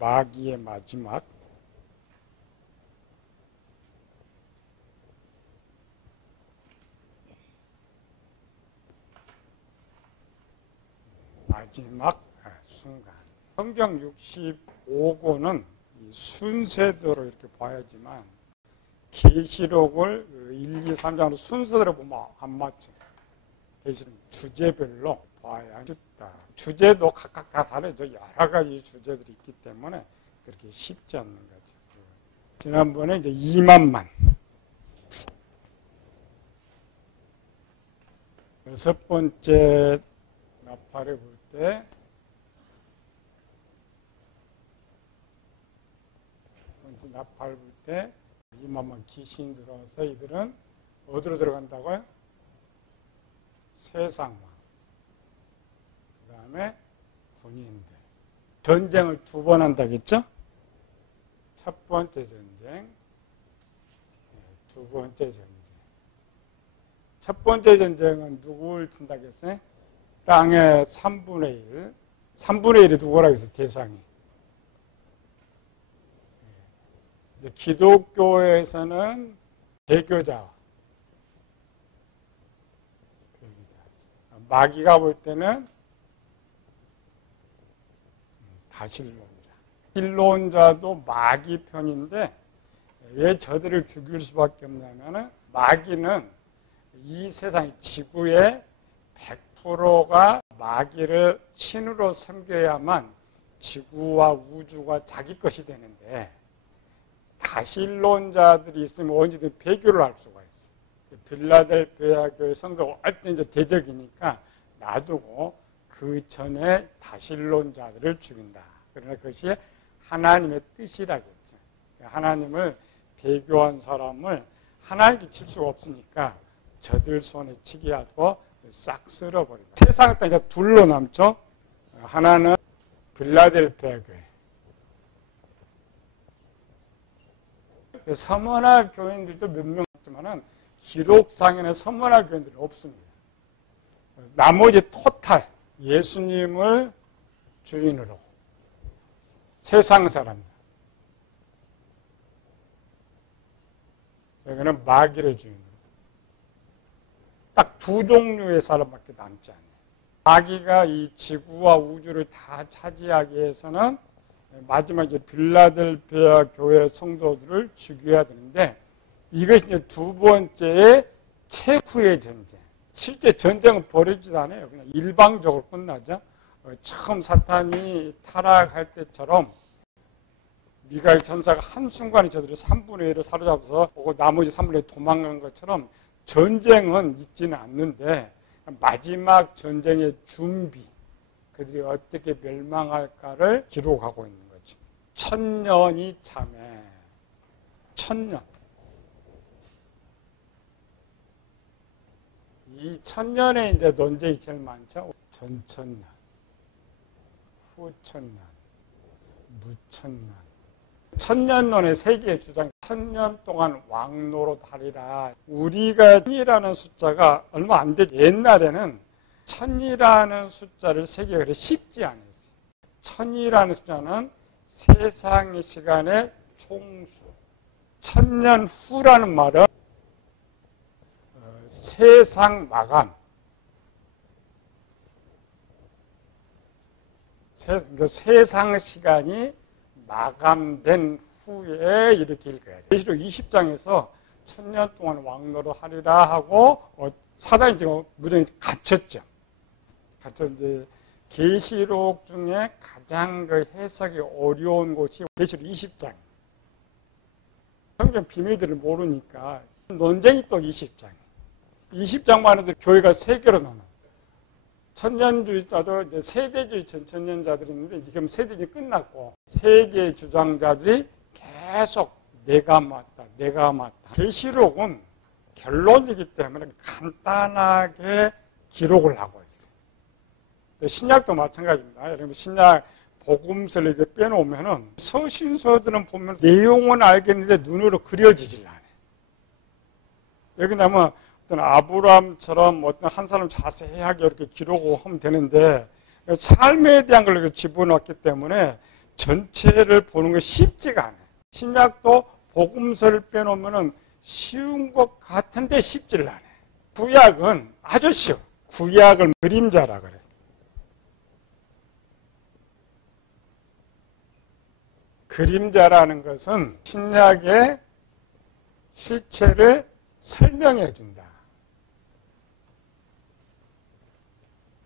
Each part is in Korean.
마귀의 마지막. 마지막 순간. 성경 65권은 순서대로 이렇게 봐야지만 계시록을 1, 2, 3장으로 순서대로 보면 안 맞죠. 계시록 주제별로 봐야 쉽다. 주제도 각각 다 다르죠. 여러 가지 주제들이 있기 때문에 그렇게 쉽지 않는 거죠. 지난번에 이제 2만만. 여섯 번째 나팔을 불 때 나팔 불 때 2만만 귀신이 들어와서 이들은 어디로 들어간다고요? 세상만. 그 다음에 군인들. 전쟁을 두 번 한다겠죠? 첫 번째 전쟁, 두 번째 전쟁. 첫 번째 전쟁은 누구를 친다겠어요? 땅의 3분의 1. 3분의 1이 누구라고 했어요? 대상이. 기독교에서는 배교자. 마귀가 볼 때는 다신론자. 신론자도 마귀 편인데 왜 저들을 죽일 수밖에 없냐면 마귀는 이 세상 지구의 100%가 마귀를 신으로 섬겨야만 지구와 우주가 자기 것이 되는데 다신론자들이 있으면 언제든 배교를 할 수가 있어요. 빌라델피아 교회 성도가 완전 이제 대적이니까 놔두고 그 전에 다신론자들을 죽인다. 그러나 그것이 하나님의 뜻이라겠죠. 하나님을 배교한 사람을 하나님께 칠 수가 없으니까 저들 손에 치게 하고 싹 쓸어버린다. 세상을 딱 이제 둘로 남죠. 하나는 빌라델피아 교회. 서머나 교인들도 몇 명 있지만은 기록상에는 서머나 교인들은 없습니다. 나머지 토탈 예수님을 주인으로 세상 사람들. 여기는 마귀를 주인으로. 딱 두 종류의 사람밖에 남지 않아요. 마귀가 이 지구와 우주를 다 차지하기 위해서는 마지막 이제 빌라델피아 교회 성도들을 죽여야 되는데 이것이 이제 두 번째의 최후의 전쟁. 실제 전쟁은 벌어지지도 않아요. 그냥 일방적으로 끝나죠. 처음 사탄이 타락할 때처럼 미가엘 천사가 한순간에 저들이 3분의 1을 사로잡아서 오고 나머지 3분의 1 도망간 것처럼 전쟁은 있지는 않는데 마지막 전쟁의 준비, 그들이 어떻게 멸망할까를 기록하고 있는 거죠. 1000년이 참해. 1000년. 이 1000년에 이제 논쟁이 제일 많죠. 전천년, 후천년, 무천년. 천년론의 세계의 주장, 1000년 동안 왕노릇 하리라. 우리가 1000이라는 숫자가 얼마 안 되죠. 옛날에는 1000이라는 숫자를 세기가 그렇게 쉽지 않았어요. 1000이라는 숫자는 세상의 시간의 총수. 1000년 후라는 말은 세상 마감. 세상 시간이 마감된 후에 이렇게 읽어야 돼요. 계시록 20장에서 1000년 동안 왕노릇 하리라 하고 사단이 지금 무정히 갇혔죠. 갇혀서 이제 계시록 중에 가장 그 해석이 어려운 곳이 계시록 20장. 성경 비밀들을 모르니까 논쟁이 또 20장. 20장만 해도 교회가 세 개로 나눠. 천년주의자도 이제 세대주의 전천년자들이 있는데 지금 세대주의 끝났고 세계 주장자들이 계속 내가 맞다, 내가 맞다. 계시록은 결론이기 때문에 간단하게 기록을 하고 있어요. 신약도 마찬가지입니다. 여러분 신약 복음서를 이렇게 빼놓으면은 서신서들은 보면 내용은 알겠는데 눈으로 그려지질 않아요. 여기 나면 어떤 아브라함처럼 어떤 한 사람 자세하게 이렇게 기록하면 되는데 삶에 대한 걸 집어넣었기 때문에 전체를 보는 게 쉽지가 않아요. 신약도 복음서를 빼놓으면 쉬운 것 같은데 쉽지를 않아요. 구약은 아주 쉬워. 구약을 그림자라 그래요. 그림자라는 것은 신약의 실체를 설명해 준다.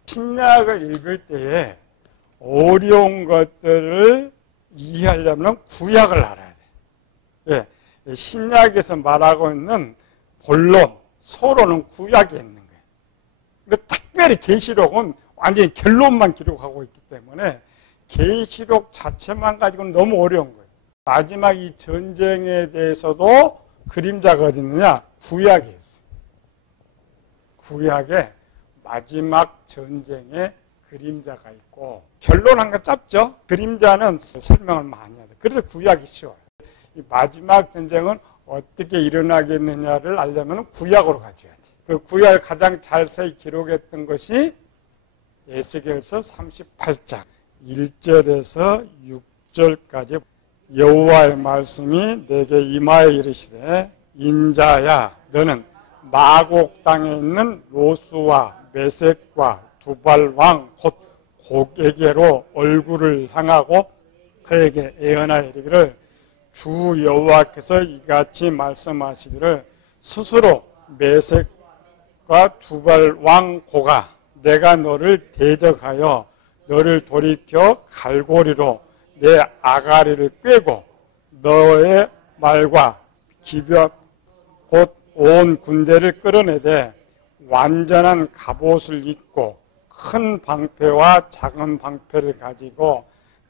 신약을 읽을 때에 어려운 것들을 이해하려면 구약을 알아야 돼요. 예, 신약에서 말하고 있는 본론, 서론은 구약에 있는 거예요. 그러니까 특별히 계시록은 완전히 결론만 기록하고 있기 때문에 계시록 자체만 가지고는 너무 어려운 거예요. 마지막 이 전쟁에 대해서도 그림자가 어디 있느냐? 구약에 있어요. 구약에 마지막 전쟁에 그림자가 있고, 결론 한 거 짧죠? 그림자는 설명을 많이 하죠. 그래서 구약이 쉬워요. 이 마지막 전쟁은 어떻게 일어나겠느냐를 알려면 구약으로 가줘야 돼. 그 구약을 가장 자세히 기록했던 것이 에스겔서 38장 1절에서 6절까지 여호와의 말씀이 내게 임하여 이르시되 인자야 너는 마곡 땅에 있는 로스와 메섹과 두발 왕 곧 곡에게로 얼굴을 향하고 그에게 예언하여 이르기를 주 여호와께서 이같이 말씀하시기를 스스로 메섹과 두발 왕 고가 내가 너를 대적하여 너를 돌이켜 갈고리로 내 아가리를 꿰고 너의 말과 기병 곧 온 군대를 끌어내되 완전한 갑옷을 입고 큰 방패와 작은 방패를 가지고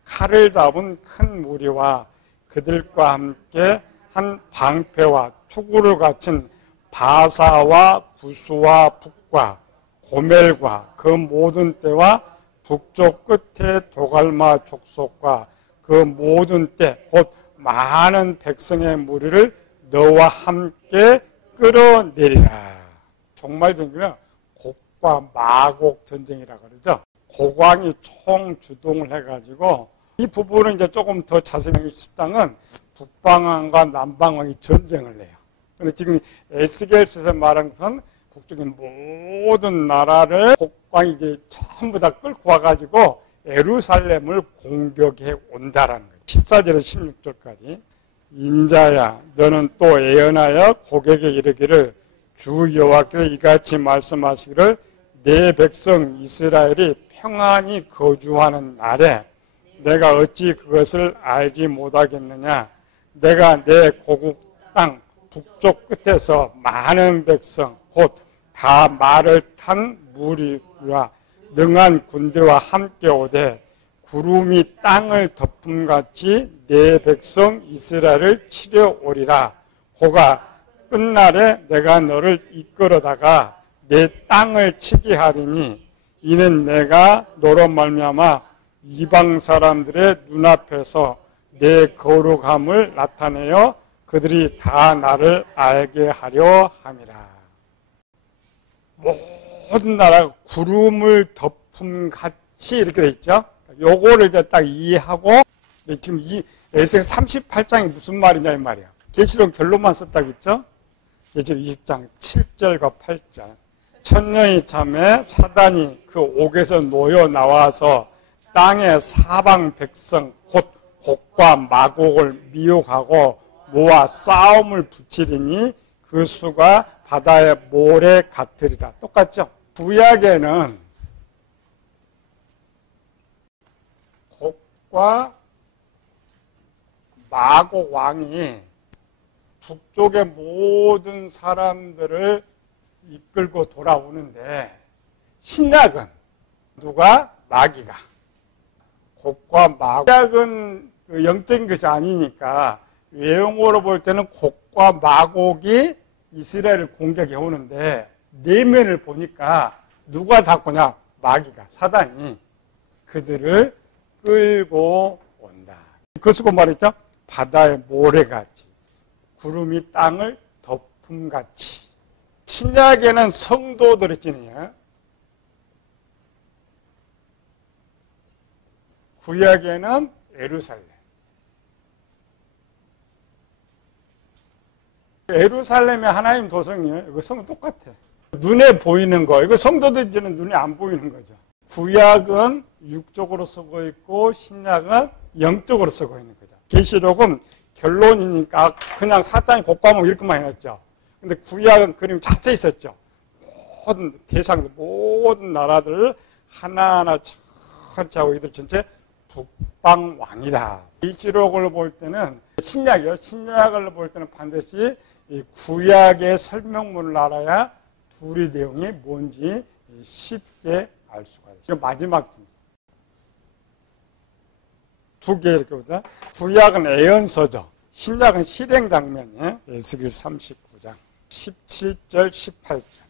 칼을 잡은 큰 무리와 그들과 함께 한 방패와 투구를 갖춘 바사와 부수와 북과 고멜과 그 모든 떼와 북쪽 끝에 도갈마 족속과 그 모든 때 곧 많은 백성의 무리를 너와 함께 끌어내리라. 정말 전쟁은 곡과 마곡 전쟁이라 그러죠. 고광이 총주동을 해가지고 이 부분은 이제 조금 더 자세히 10장은 북방왕과 남방왕이 전쟁을 해요. 그런데 지금 에스겔서에서 말한 것은 북쪽의 모든 나라를 곡광이 이제 전부 다 끌고 와가지고 예루살렘을 공격해 온다라는 거예요. 14절에서 16절까지 인자야 너는 또 예언하여 곡에게 이르기를 주 여호와께서 이같이 말씀하시기를 내 백성 이스라엘이 평안히 거주하는 날에 내가 어찌 그것을 알지 못하겠느냐. 내가 내 고국 땅 북쪽 끝에서 많은 백성 곧 다 말을 탄 무리와 능한 군대와 함께 오되 구름이 땅을 덮음같이 내 백성 이스라엘을 치려 오리라. 고가 끝날에 내가 너를 이끌어다가 내 땅을 치게 하리니 이는 내가 너로 말미암아 이방 사람들의 눈앞에서 내 거룩함을 나타내어 그들이 다 나를 알게 하려 함이라. 모든 나라가 구름을 덮음같이 이렇게 돼 있죠. 요거를 이제 딱 이해하고 지금 이 에스겔 38장이 무슨 말이냐 이 말이야. 계시록 결론만 썼다고 했죠. 계시록 20장 7절과 8절 천년이 참에 사단이 그 옥에서 놓여 나와서 땅의 사방 백성 곧 곡과 마곡을 미혹하고 모아 싸움을 붙이리니 그 수가 바다의 모래 같으리라. 똑같죠? 구약에는 곡과 마곡 왕이 북쪽의 모든 사람들을 이끌고 돌아오는데 신약은 누가? 마귀가. 곡과 마곡. 신약은 영적인 것이 아니니까 외형으로 볼 때는 곡과 마곡이 이스라엘을 공격해 오는데 내면을 보니까 누가 닫고냐? 마귀가, 사단이 그들을 끌고 온다. 그것으로 말했죠? 바다의 모래같이 구름이 땅을 덮음같이. 신약에는 성도들이 지내요. 구약에는 예루살렘. 예루살렘의 하나님 도성이에요. 이거 성은 똑같아. 눈에 보이는 거. 이거 성도들 이제는 눈에 안 보이는 거죠. 구약은 육적으로 쓰고 있고 신약은 영적으로 쓰고 있는 거죠. 계시록은 결론이니까 그냥 사단이 곡과목 이렇게만 해놨죠. 근데 구약은 그림 자세히 썼죠. 모든 대상들, 모든 나라들을 하나하나 천천히 하고 이들 전체 북방왕이다. 계시록을 볼 때는 신약이요. 신약을 볼 때는 반드시 이 구약의 설명문을 알아야 둘의 내용이 뭔지 쉽게 알 수가 있어요. 지금 마지막 진사. 두 개 이렇게 보자. 구약은 예언서죠. 신약은 실행 장면이에요. 에스겔 39장 17절 18절.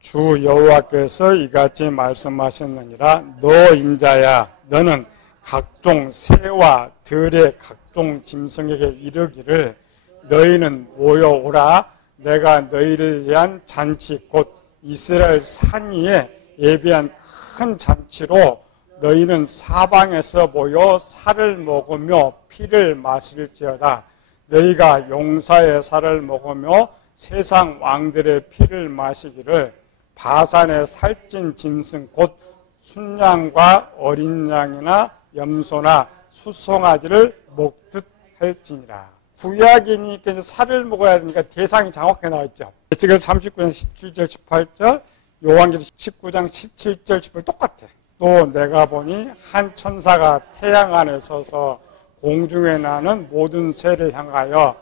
주 여호와께서 이같이 말씀하셨느니라. 너 인자야, 너는 각종 새와 들의 각종 짐승에게 이르기를 너희는 모여오라. 내가 너희를 위한 잔치 곧 이스라엘 산 위에 예비한 큰 잔치로 너희는 사방에서 모여 살을 먹으며 피를 마실지어다. 너희가 용사의 살을 먹으며 세상 왕들의 피를 마시기를 바산의 살찐 짐승 곧 순양과 어린 양이나 염소나 수송아지를 먹듯 할지니라. 구약이니까 이제 살을 먹어야 되니까 대상이 정확하게 나와 있죠. 에스겔 39장 17절 18절, 요한계시록 19장 17절 18절 똑같아. 또 내가 보니 한 천사가 태양 안에 서서 공중에 나는 모든 새를 향하여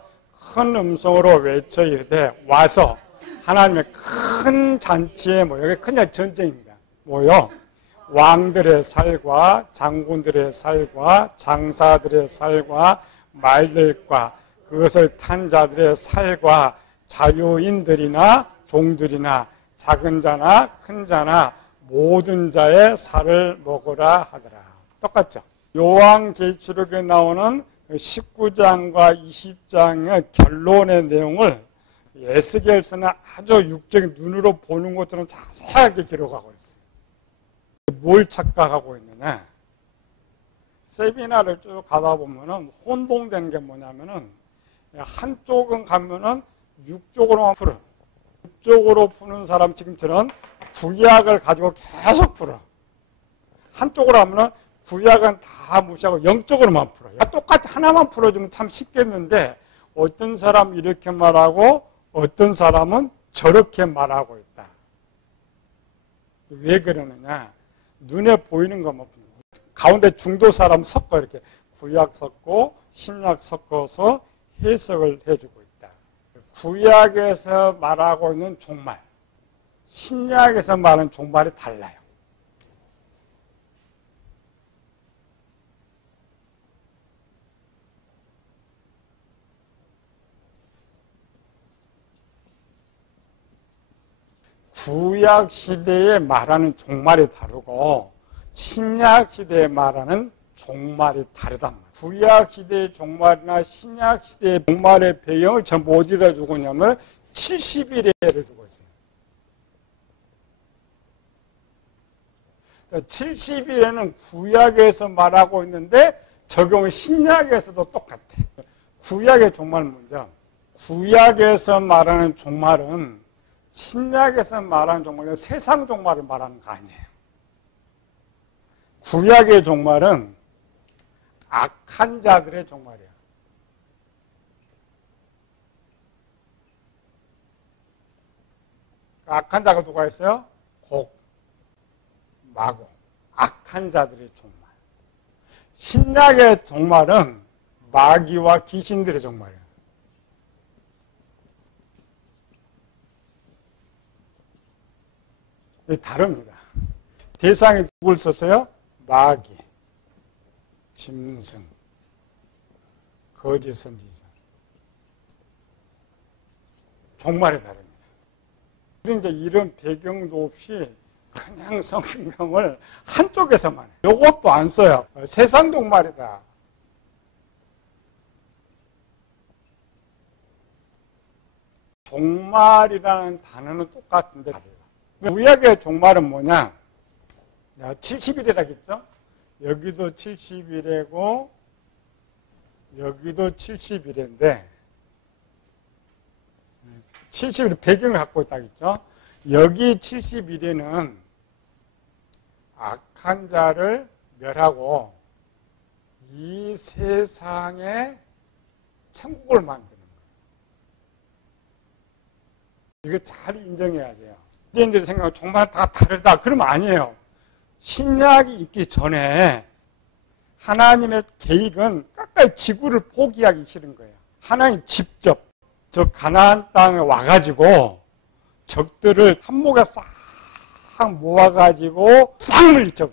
큰 음성으로 외쳐 이르되 와서 하나님의 큰 잔치에 모여. 이게 그냥 전쟁입니다. 모여 왕들의 살과 장군들의 살과 장사들의 살과 말들과 그것을 탄 자들의 살과 자유인들이나 종들이나 작은 자나 큰 자나 모든 자의 살을 먹으라 하더라. 똑같죠? 요한계시록에 나오는 19장과 20장의 결론의 내용을 에스겔서는 아주 육적인 눈으로 보는 것처럼 자세하게 기록하고 있어요. 뭘 착각하고 있느냐? 세미나를 쭉 가다 보면은 혼동된 게 뭐냐면은 한쪽은 가면은 육쪽으로만 풀어. 육쪽으로 푸는 사람 지금처럼 구약을 가지고 계속 풀어. 한쪽으로 하면은 구약은 다 무시하고 영적으로만 풀어요. 똑같이 하나만 풀어주면 참 쉽겠는데 어떤 사람은 이렇게 말하고 어떤 사람은 저렇게 말하고 있다. 왜 그러느냐? 눈에 보이는 것만 푸는 거예요. 가운데 중도 사람 섞어 이렇게 구약 섞고 신약 섞어서 해석을 해주고 있다. 구약에서 말하고 있는 종말, 신약에서 말하는 종말이 달라요. 구약 시대에 말하는 종말이 다르고 신약 시대에 말하는 종말이 다르단 말이에요. 구약 시대의 종말이나 신약 시대의 종말의 배경을 전부 어디다 두고 있냐면 70일에를 두고 있어요. 70일에는 구약에서 말하고 있는데 적용은 신약에서도 똑같아. 구약의 종말은 뭐죠? 구약에서 말하는 종말은 신약에서 말하는 종말은 세상 종말을 말하는 거 아니에요. 구약의 종말은 악한 자들의 종말이에요. 악한 자가 누가 있어요? 곡, 마고, 악한 자들의 종말. 신약의 종말은 마귀와 귀신들의 종말이에요. 다릅니다. 대상이 누굴 썼어요? 마귀, 짐승, 거짓 선지자. 종말이 다릅니다. 그런데 이런 배경도 없이 그냥 성경을 한쪽에서만 해요. 이것도 안 써요. 세상 종말이다. 종말이라는 단어는 똑같은데 구약의 종말은 뭐냐? 70일이라겠죠? 여기도 70일이고 여기도 70일인데 70일 배경을 갖고 있다고 했죠. 여기 70일에는 악한 자를 멸하고 이 세상에 천국을 만드는 거예요. 이거 잘 인정해야 돼요. 유대인들이 생각하면 정말 다 다르다. 그러면 아니에요. 신약이 있기 전에 하나님의 계획은 끝까지 지구를 포기하기 싫은 거예요. 하나님 직접 저 가나안 땅에 와가지고 적들을 한목에 싹 모아가지고 싹 물리쳐.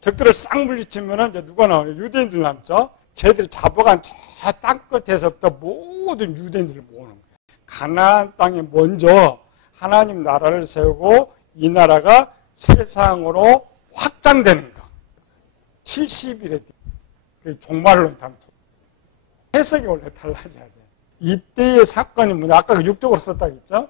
적들을 싹 물리치면은 이제 누가 나와요? 유대인들 남죠. 쟤들이 잡아간 저 땅 끝에서부터 모든 유대인들을 모으는 거예요. 가나안 땅에 먼저 하나님 나라를 세우고 이 나라가 세상으로 확장되는 거. 70일에 종말론 담 해석이 원래 달라져야 돼. 이때의 사건이 뭐냐? 아까 육적으로 썼다고 했죠?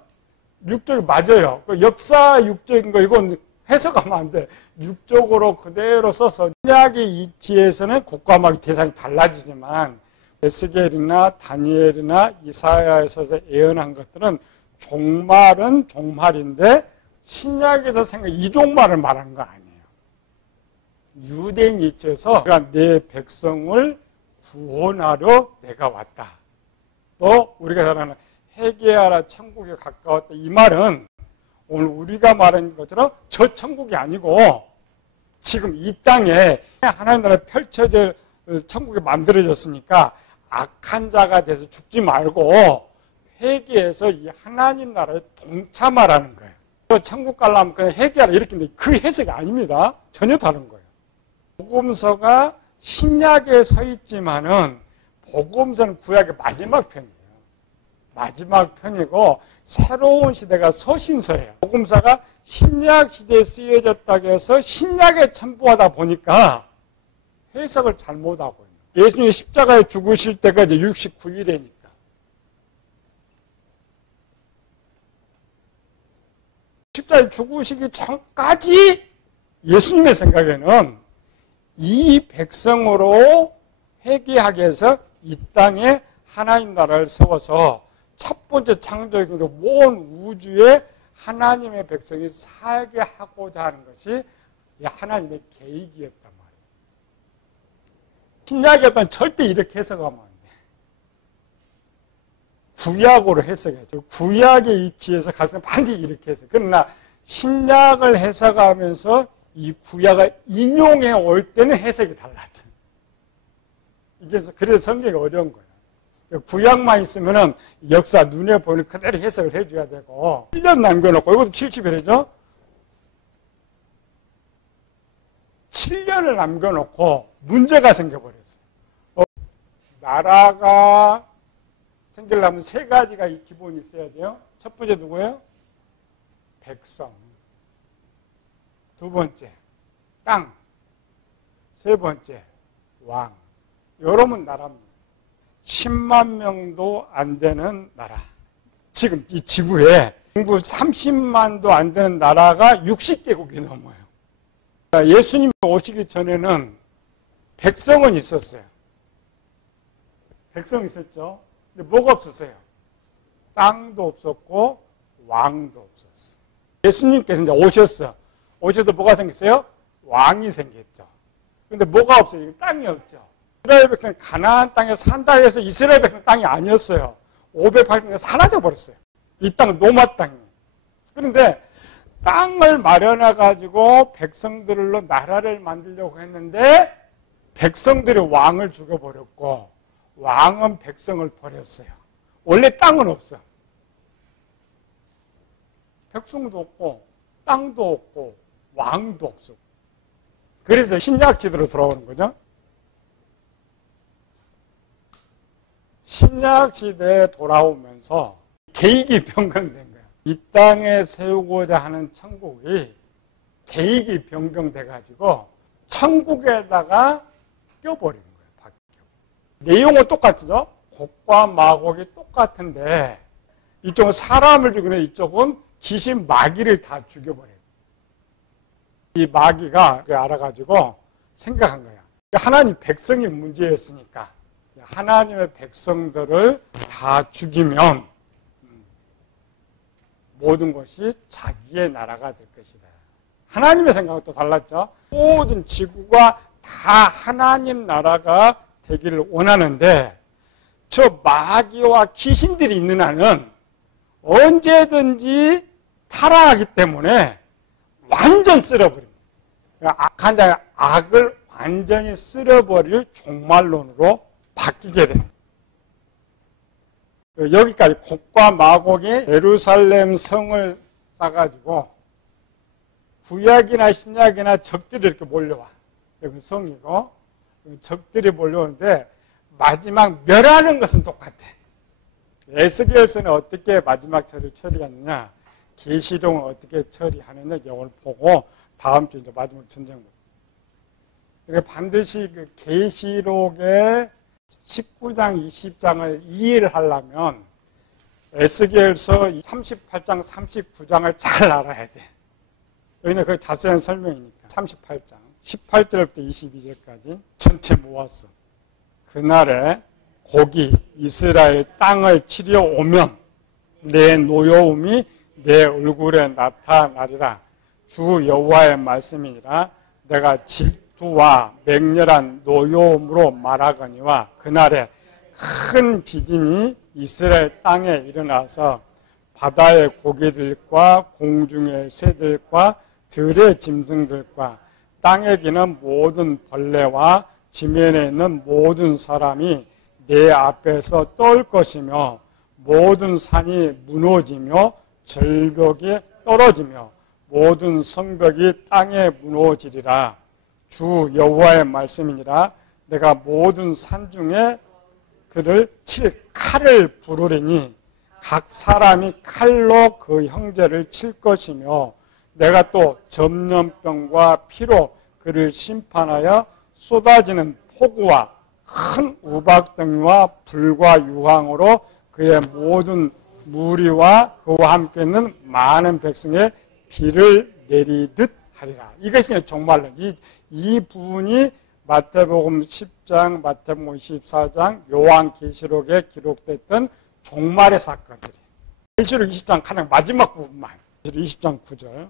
육적이 맞아요. 역사 육적인 거 이건 해석하면 안 돼. 육적으로 그대로 써서 신약의 이치에서는 곡과막의 대상이 달라지지만 에스겔이나 다니엘이나 이사야에서 예언한 것들은 종말은 종말인데 신약에서 이 종말을 말하는 거 아니에요. 유대인 이치에서 내가 내 백성을 구원하려 내가 왔다. 또 우리가 잘 아는 회개하라 천국에 가까웠다. 이 말은 오늘 우리가 말한 것처럼 저 천국이 아니고 지금 이 땅에 하나님 나라가 펼쳐질 천국이 만들어졌으니까 악한 자가 돼서 죽지 말고 회개해서 이 하나님 나라에 동참하라는 거예요. 천국 가려면 그냥 회개하라 이렇게 했는데 그 해석이 아닙니다. 전혀 다른 거예요. 복음서가 신약에 서 있지만은 복음서는 구약의 마지막 편이에요. 마지막 편이고 새로운 시대가 서신서예요. 복음서가 신약 시대에 쓰여졌다고 해서 신약에 첨부하다 보니까 해석을 잘못하고 있는 거예요. 예수님이 십자가에 죽으실 때가 이제 69일이니까. 십자가에 죽으시기 전까지 예수님의 생각에는 이 백성으로 회개하게 해서 이 땅에 하나님 나라를 세워서 첫 번째 창조적으로 온 우주에 하나님의 백성이 살게 하고자 하는 것이 하나님의 계획이었단 말이에요. 신약에는 절대 이렇게 해석하면 안 돼. 구약으로 해석해야죠. 구약의 이치에서 가서 반드시 이렇게 해석. 그러나 신약을 해석하면서 이 구약을 인용해 올 때는 해석이 달라져. 이게 그래서 성경이 어려운 거예요. 구약만 있으면은 역사 눈에 보이는 그대로 해석을 해줘야 되고 1년 남겨놓고 이것도 70일이죠. 7년을 남겨놓고 문제가 생겨버렸어요. 나라가 생기려면 세 가지가 기본이 있어야 돼요. 첫 번째 누구예요? 백성. 두 번째 땅. 세 번째 왕. 여러분 나라입니다. 10만 명도 안 되는 나라. 지금 이 지구에 인구 30만도 안 되는 나라가 60개국이 넘어요. 예수님이 오시기 전에는 백성은 있었어요. 백성 있었죠. 근데 뭐가 없었어요? 땅도 없었고 왕도 없었어요. 예수님께서 이제 오셔서 뭐가 생겼어요? 왕이 생겼죠. 근데 뭐가 없어요? 땅이 없죠. 이스라엘 백성이 가나안 땅에 산다 해서 이스라엘 백성 땅이 아니었어요. 580년 사라져 버렸어요. 이 땅은 노마 땅이에요. 그런데 땅을 마련해 가지고 백성들로 나라를 만들려고 했는데 백성들이 왕을 죽여버렸고 왕은 백성을 버렸어요. 원래 땅은 없어. 백성도 없고 땅도 없고 왕도 없어. 그래서 신약 시대로 돌아오는 거죠. 신약 시대에 돌아오면서 계획이 변경된 거예요. 이 땅에 세우고자 하는 천국이 계획이 변경돼가지고 천국에다가 껴버린 거예요. 내용은 똑같죠? 곡과 마곡이 똑같은데 이쪽은 사람을 죽이는 이쪽은 귀신 마귀를 다 죽여버려요. 이 마귀가 알아가지고 생각한 거야. 하나님 백성이 문제였으니까 하나님의 백성들을 다 죽이면 모든 것이 자기의 나라가 될 것이다. 하나님의 생각은 또 달랐죠. 모든 지구가 다 하나님 나라가 되기를 원하는데 저 마귀와 귀신들이 있는 한은 언제든지 타락하기 때문에 완전 쓸어버립니다. 악한 자의 악을 완전히 쓸어버릴 종말론으로 바뀌게 됩니다. 여기까지 곡과 마곡이 예루살렘 성을 쌓아가지고 구약이나 신약이나 적들이 이렇게 몰려와. 여기 성이고 적들이 몰려오는데 마지막 멸하는 것은 똑같아. 에스겔서는 어떻게 마지막 처리를 처리하느냐, 계시록은 어떻게 처리하느냐 이걸 보고 다음 주 이제 마지막 전쟁. 그러니까 반드시 그 계시록의 19장, 20장을 이해를 하려면 에스겔서 38장, 39장을 잘 알아야 돼. 여기는 그 자세한 설명이니까. 38장, 18절부터 22절까지 전체 모았어. 그날에 곡이 이스라엘 땅을 치려 오면 내 노여움이 내 얼굴에 나타나리라. 주 여호와의 말씀이니라. 내가 질투와 맹렬한 노여움으로 말하거니와 그날에 큰 지진이 이스라엘 땅에 일어나서 바다의 고기들과 공중의 새들과 들의 짐승들과 땅에 기는 모든 벌레와 지면에 있는 모든 사람이 내 앞에서 떨 것이며 모든 산이 무너지며 절벽이 떨어지며 모든 성벽이 땅에 무너지리라. 주 여호와의 말씀이니라. 내가 모든 산 중에 그를 칠 칼을 부르리니 각 사람이 칼로 그 형제를 칠 것이며 내가 또 전염병과 피로 그를 심판하여 쏟아지는 폭우와 큰 우박덩이와 불과 유황으로 그의 모든 무리와 그와 함께 있는 많은 백성의 비를 내리듯 하리라. 이것이 정말로 이 부분이 마태복음 10장, 마태복음 14장, 요한계시록에 기록됐던 종말의 사건들이. 계시록 20장 가장 마지막 부분만. 20장 9절.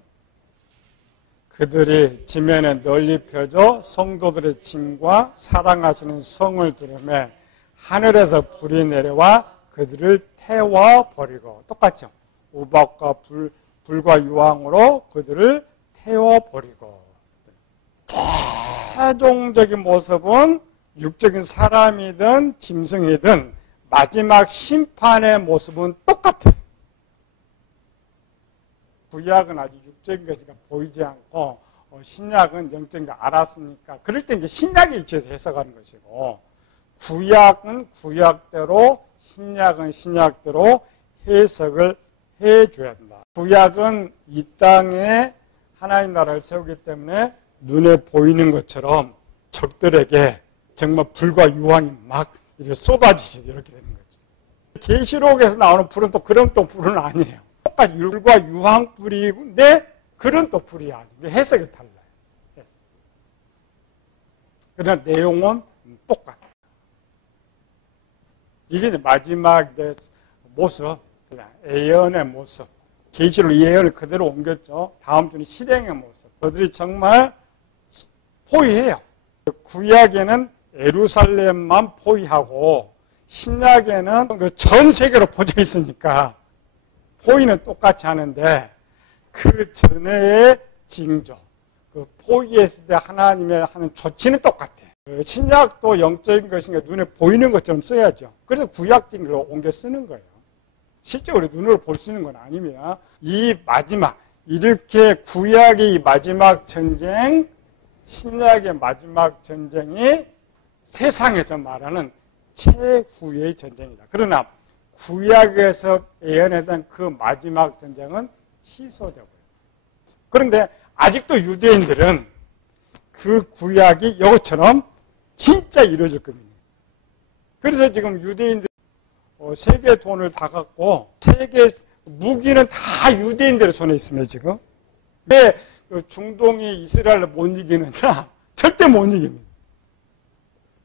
그들이 지면에 널리 펴져 성도들의 짐과 사랑하시는 성을 들으며 하늘에서 불이 내려와 그들을 태워버리고, 똑같죠. 우박과 불과 유황으로 그들을 태워버리고. 최종적인 모습은 육적인 사람이든 짐승이든 마지막 심판의 모습은 똑같아요. 구약은 아주 육적인 것이니까 보이지 않고 신약은 영적인 거 알았으니까 그럴 때 이제 신약에 위치해서 해석하는 것이고 구약은 구약대로 신약은 신약대로 해석을 해줘야 된다. 구약은 이 땅에 하나님 나라를 세우기 때문에 눈에 보이는 것처럼 적들에게 정말 불과 유황이 막 이렇게 쏟아지지 이렇게 되는 거죠. 계시록에서 나오는 불은 또 그런 또 불은 아니에요. 똑같이 불과 유황 불인데 그런 또 불이 아니에요. 해석이 달라요. 그러나 내용은 똑같아요. 이게 마지막 모습, 예언의 모습. 계시록 예언을 그대로 옮겼죠. 다음 주는 실행의 모습. 그들이 정말 포위해요. 구약에는 예루살렘만 포위하고 신약에는 그 전 세계로 퍼져 있으니까 포위는 똑같이 하는데 그 전에의 징조, 그 포위했을 때 하나님의 하는 조치는 똑같아. 신약도 영적인 것이니까 눈에 보이는 것처럼 써야죠. 그래서 구약적인 걸 옮겨 쓰는 거예요. 실제로 눈으로 볼 수 있는 건 아닙니다. 이 마지막, 이렇게 구약의 마지막 전쟁, 신약의 마지막 전쟁이 세상에서 말하는 최후의 전쟁이다. 그러나 구약에서 예언했던 그 마지막 전쟁은 취소되고 있어요. 그런데 아직도 유대인들은 그 구약이 이것처럼 진짜 이루어질 겁니다. 그래서 지금 유대인들 세계 돈을 다 갖고 세계 무기는 다 유대인들의 손에 있습니다. 지금 왜 중동이 이스라엘을 못 이기느냐? 절대 못 이깁니다.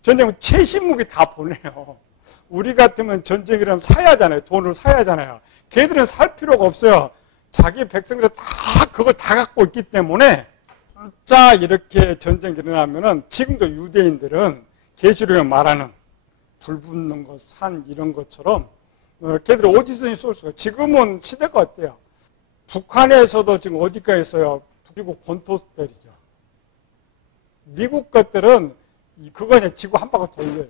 전쟁은 최신 무기 다 보내요. 우리 같으면 전쟁이라면 사야 하잖아요. 돈으로 사야 하잖아요. 걔들은 살 필요가 없어요. 자기 백성들 다 그걸 다 갖고 있기 때문에 자 이렇게 전쟁이 일어나면은 지금도 유대인들은 계시록에 말하는 불 붙는 것, 산 이런 것처럼 걔들이 어디서든지 쏠 수가. 지금은 시대가 어때요? 북한에서도 지금 어디가 있어요? 미국 본토들이죠. 미국 것들은 그거 그냥 지구 한 바퀴 돌려요.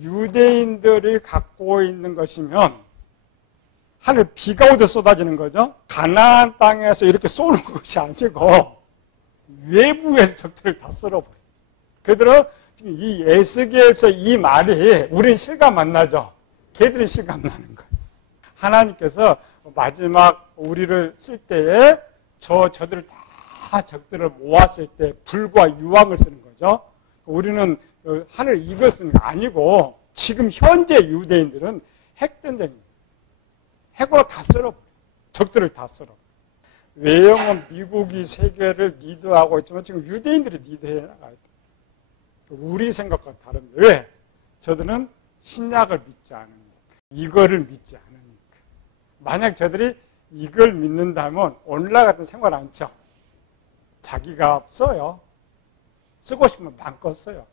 유대인들이 갖고 있는 것이면 하늘 비가 오듯 쏟아지는 거죠. 가나안 땅에서 이렇게 쏘는 것이 아니고 외부의 적들을 다 쓸어버려요. 그들은 이 에스겔서 이 말이 우린 실감 안 나죠. 걔들은 실감 나는 거예요. 하나님께서 마지막 우리를 쓸 때에 저들을 다 적들을 모았을 때 불과 유황을 쓰는 거죠. 우리는 하늘 이걸 쓰는 게 아니고 지금 현재 유대인들은 핵전쟁입니다. 핵으로 다 쓸어버려요. 적들을 다 쓸어버려요. 외형은 미국이 세계를 리드하고 있지만 지금 유대인들이 리드해 나가야 돼요. 우리 생각과 다릅니다. 왜? 저들은 신약을 믿지 않으니까. 이거를 믿지 않으니까. 만약 저들이 이걸 믿는다면 오늘날 같은 생활 않죠. 자기가 써요. 쓰고 싶으면 마음껏 써요.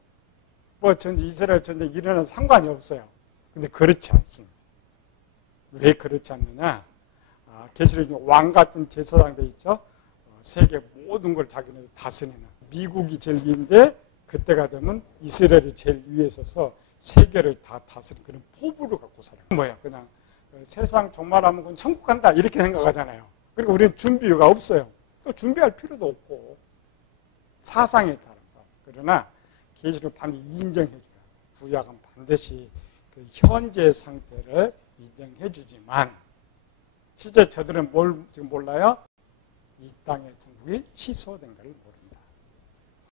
뭐 이스라엘 전쟁 일어나는 상관이 없어요. 근데 그렇지 않습니다. 왜 그렇지 않느냐? 계시록에 왕 같은 제사장 돼 있죠. 세계 모든 걸 자기네들 다스리는. 미국이 제일 위인데 그때가 되면 이스라엘이 제일 위에 서서 세계를 다 다스리는 그런 포부를 갖고 살아요. 뭐야? 그냥 세상 종말하면 그냥 천국 간다 이렇게 생각하잖아요. 그리고 우리는 준비가 없어요. 또 준비할 필요도 없고 사상에 따라서. 그러나 계시록 반드시 인정해 줘요. 구약은 반드시 그 현재 상태를 인정해 주지만 실제 저들은 뭘 지금 몰라요? 이 땅의 천국이 취소된 걸 모릅니다.